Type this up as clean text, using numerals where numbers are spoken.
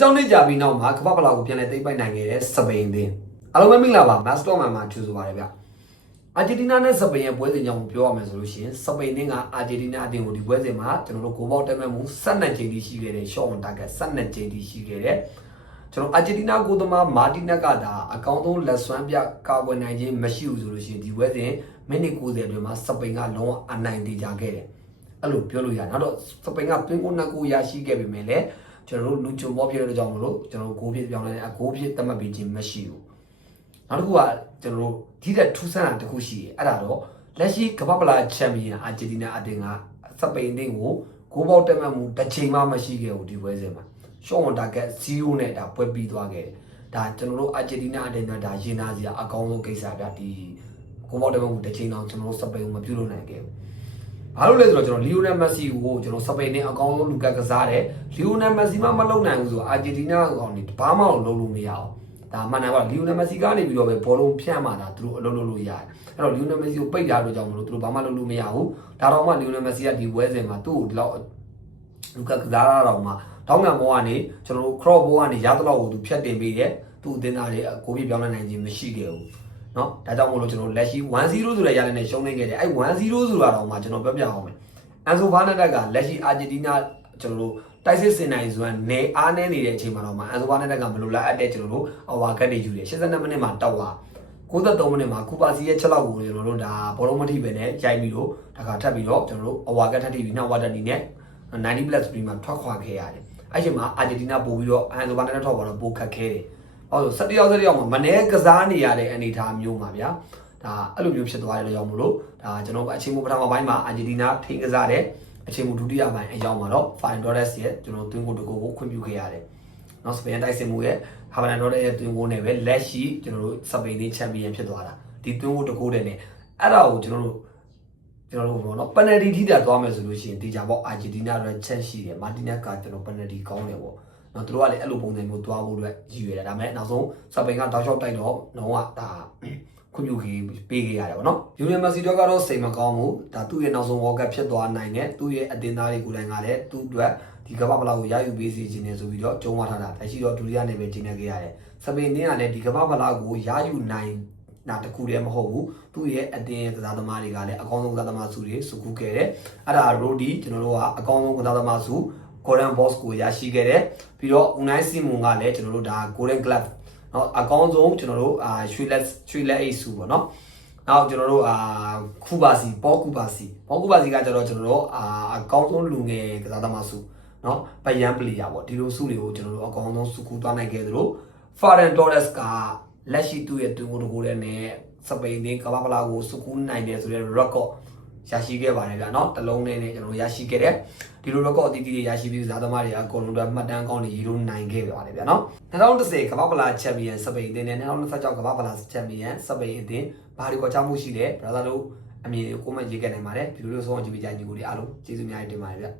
ကြောင်းနေကြပြီးနောက်မှာကမ္ဘာဖလားကိုပြန်လည်သိမ်းပိုက်နိုင်ခဲ့တဲ့စပိန်အသင်းအားလုံးပဲမင်္ဂလာပါမတ်စတော်မှန်မှာကြိုဆိုပါရဗျအာဂျင်တီးနားနဲ့စပိန်ရဲ့ပွဲစဉ်ကြောင့်ပြောရမယ်ဆိုလို့ရှိရင်စပိန်အသင်းကအာဂျင်တီးနားအသင်းကိုဒီပွဲစဉ်မှာကျွန်တော်တို့ဂိုးပေါက်တက်မဲ့မှု12ချိန်ထိရှိခဲ့တဲ့ shot on target 12ချိန်ထိရှိခဲ့တဲ့ကျွန်တော်အာဂျင်တီးနားကိုသမားမာတီနက်ကဒါအကောင်းဆုံးလက်စွမ်းပြကာကွယ်နိုင်ခြင်းမရှိဘူးဆိုလို့ရှိရင်ဒီပွဲစဉ်မိနစ်90အတွင်းမှာစပိန်ကလုံးဝအနိုင်တေချာခဲ့တယ်အဲ့လိုပြောလို့ရနောက်တော့စပိန်ကတွင်းကိုနှစ်ကိုရရှိခဲ့ပေမဲ့လည်းကျွန်တော်တို့လူချိုဘောဖြစ်တဲ့ကြောင့်မလို့ကျွန်တော်တို့ဂိုးဖြစ်ပြောင်းလဲအဂိုးဖြစ်သတ်မှတ်ပြီးခြင်းမရှိဘူးနောက်တစ်ခုကကျွန်တော်တို့ဒီတဲ့ထူးဆန်းတာတစ်ခုရှိတယ်အဲ့ဒါတော့လက်ရှိကမ္ဘာ့ဖလားချန်ပီယံအာဂျင်တီးနားအသင်းကစပိန်အသင်းကိုဂိုးပေါက်တက်မှတ်မှုတစ်ချိန်မှမရှိခဲ့ဘူးဒီပွဲစဉ်မှာရှော့ဝန်တာကက်0နဲ့ဒါပွဲပြီးသွားခဲ့တယ်ဒါကျွန်တော်တို့အာဂျင်တီးနားအသင်းကဒါရင်နာစရာအကောင်းဆုံးကိစ္စပြဒီဂိုးပေါက်တက်မှတ်မှုတစ်ချိန်တော့ကျွန်တော်တို့စပိန်ကိုမပြုလုပ်နိုင်ခဲ့ဘူးဘာလို့လဲဆိုတော့ကျွန်တော်လီယိုနယ်မက်ဆီကိုကျွန်တော်စပိန်နဲ့အကောင်းဆုံးလူကကစားတယ်လီယိုနယ်မက်ဆီမှမလုပ်နိုင်ဘူးဆိုအာဂျင်တီးနားကောင်တွေဘာမှလုပ်လို့မရအောင်ဒါမှန်တယ်ကွာလီယိုနယ်မက်ဆီကနေပြီးတော့ပဲဘောလုံးဖြန့်မှတာသူတို့အလုပ်လုပ်လို့ရတယ်အဲ့တော့လီယိုနယ်မက်ဆီကိုပိတ်ထားလို့ကြောင့်မလို့သူတို့ဘာမှလုပ်လို့မရဘူးဒါတော့မှလီယိုနယ်မက်ဆီကဒီပွဲစဉ်မှာသူ့ကိုဒီလောက်လူကကစားရတော့မှတောင်းငံဘောကနေကျွန်တော်တို့ cross ဘောကနေရသလောက်ကိုသူဖြတ်တင်ပေးတယ်သူ့အသင်းသားတွေအကိုပြပြောင်းလဲနိုင်ခြင်းမရှိခဲ့ဘူးเนาะဒါကြောင့်မို့လို့ကျွန်တော်လက်ရှိ 1-0 ဆိုတဲ့ရလနဲ့ရှုံးနေခဲ့တယ်အဲ့ 1-0 ဆိုတာတော့မှကျွန်တော်ပြောပြအောင်မယ်အန်ဆိုဘာနက်တက်ကလက်ရှိအာဂျင်တီးနားကျွန်တော်တို့တိုက်စစ်စင်နိုင်စွမ်းနေအားနေနေတဲ့အချိန်မှာတော့မှအန်ဆိုဘာနက်တက်ကမလိုလားအပ်တဲ့ကျွန်တော်တို့အဝါကတ်တွေယူတယ်82မိနစ်မှာတောက်သွား93မိနစ်မှာကူပါစီရဲ့ချက်လောက်ကိုကျွန်တော်တို့ဒါဘောလုံးမထိပဲနဲ့ရိုက်ပြီးတော့ဒါကထပ်ပြီးတော့ကျွန်တော်တို့အဝါကတ်ထပ်ထိပြီးနောက်ဝါတက်ဒီနဲ့90 plus ပြီးမှထွက်ခွာခဲ့ရတယ်အဲ့ချိန်မှာအာဂျင်တီးနားပို့ပြီးတော့အန်ဆိုဘာနက်တက်ထောက်ပါတော့ပိုခတ်ခဲတယ်ဟောဆို17ယောက်မှာမနေ့ကစားနေရတဲ့အနေအထားမျိုးမှာဗျာဒါအဲ့လိုမျိုးဖြစ်သွားတဲ့ကြောင့်မို့လို့ဒါကျွန်တော်အချိန်မပထမပိုင်းမှာအာဂျင်တီးနားထိန်းကစားတဲ့အချိန်မဒုတိယပိုင်းအကြောင်းမှာတော့ Fine Torres ရဲ့ကျွန်တော်တွင်းကိုတကူကိုခွင့်ပြုခဲ့ရတယ်။နောက်စပိန်တိုက်စစ်မှုရဲ့ Fine Torres ရဲ့တွင်းကိုနဲ့ပဲလက်ရှိကျွန်တော်တို့စပိန်လေးချန်ပီယံဖြစ်သွားတာဒီတွင်းကိုတကူတဲ့နဲ့အဲ့ဒါကိုကျွန်တော်တို့ဘောနော်ပယ်နယ်တီထိတာသွားမယ်ဆိုလို့ရှိရင်ဒီကြပေါ့အာဂျင်တီးနားရဲ့ချက်ရှိတယ်မာတီနက်ကကျွန်တော်ပယ်နယ်တီကောင်းတယ်ပေါ့နော်သူတို့ကလည်းအဲ့လိုပုံစံမျိုးသွားဖို့အတွက်ရည်ရွယ်တယ်ဒါပေမဲ့နောက်ဆုံးစပိန်ကတောက်လျှောက်တိုက်တော့တော့ဒါခွင့်ပြုပေးခဲ့ရတယ်ပေါ့နော်ယူနီယံမက်ဆီတော့ကတော့စိတ်မကောင်းဘူးဒါသူ့ရဲ့နောက်ဆုံးဝေါ်ကပ်ဖြစ်သွားနိုင်တယ်သူ့ရဲ့အတင်းသားတွေကိုယ်တိုင်ကလည်းသူ့အတွက်ဒီကမ္ဘာဖလားကိုရယူပေးစီခြင်းနဲ့ဆိုပြီးတော့ကြုံဝါထားတာလက်ရှိတော့ဒုတိယနေပဲကျင်းနေခဲ့ရတယ်စပိန်တင်းကလည်းဒီကမ္ဘာဖလားကိုရယူနိုင်တာတခုတည်းမဟုတ်ဘူးသူ့ရဲ့အတင်းကစားသမားတွေကလည်းအကောင်းဆုံးကစားသမားစုတွေစုခုခဲ့တယ်အဲ့ဒါရိုဒီကျွန်တော်တို့ကအကောင်းဆုံးကစားသမားစုGolden Boss ကိုရရှိခဲ့တယ်ပြီးတော့ Unai Simon ကလည်းကျွန်တော်တို့ဒါ Golden Glove เนาะအကောင်းဆုံးကျွန်တော်တို့ရွှေလက်အိတ်စုပေါ့เนาะနောက်ကျွန်တော်တို့ခုပါစီကကျတော့ကျွန်တော်တို့အကောင်းဆုံးလူငယ်ကစားသမားစုเนาะဗယန်ပလီယာပေါ့ဒီလိုစုတွေကိုကျွန်တော်တို့အကောင်းဆုံးစုခုသွားနိုင်ခဲ့သလို Ferran Torres ကလက်ရှိသူ့ရဲ့တွင်ကိုတကိုတဲ့နဲ့စပိန်နဲ့ကမ္ဘာဖလားကိုစုခုနိုင်တယ်ဆိုတဲ့ record ရရှိခဲ့ပါတယ်ဗျာเนาะတလုံးနဲ့ကျွန်တော်ရရှိခဲ့တယ်ဒီလို record အသီးသီးတွေရရှိပြီးဇာသမားတွေအကုန်လုံးမှတ်တမ်းကောင်းတွေရေးလို့နိုင်ခဲ့ပါတယ်ဗျာเนาะ2010ကမ္ဘာဖလားချန်ပီယံစပိန်အသင်းနဲ့2026ကမ္ဘာဖလားချန်ပီယံစပိန်အသင်းဘာတွေကြောင့်မှုရှိလဲ brother တို့အမြင်ကို comment ရေးခဲ့နိုင်ပါတယ်ဒီလိုဆုံးအောင်ကြည့်ပြကြညီကိုတွေအားလုံးကျေးဇူးများတင်ပါတယ်ဗျာ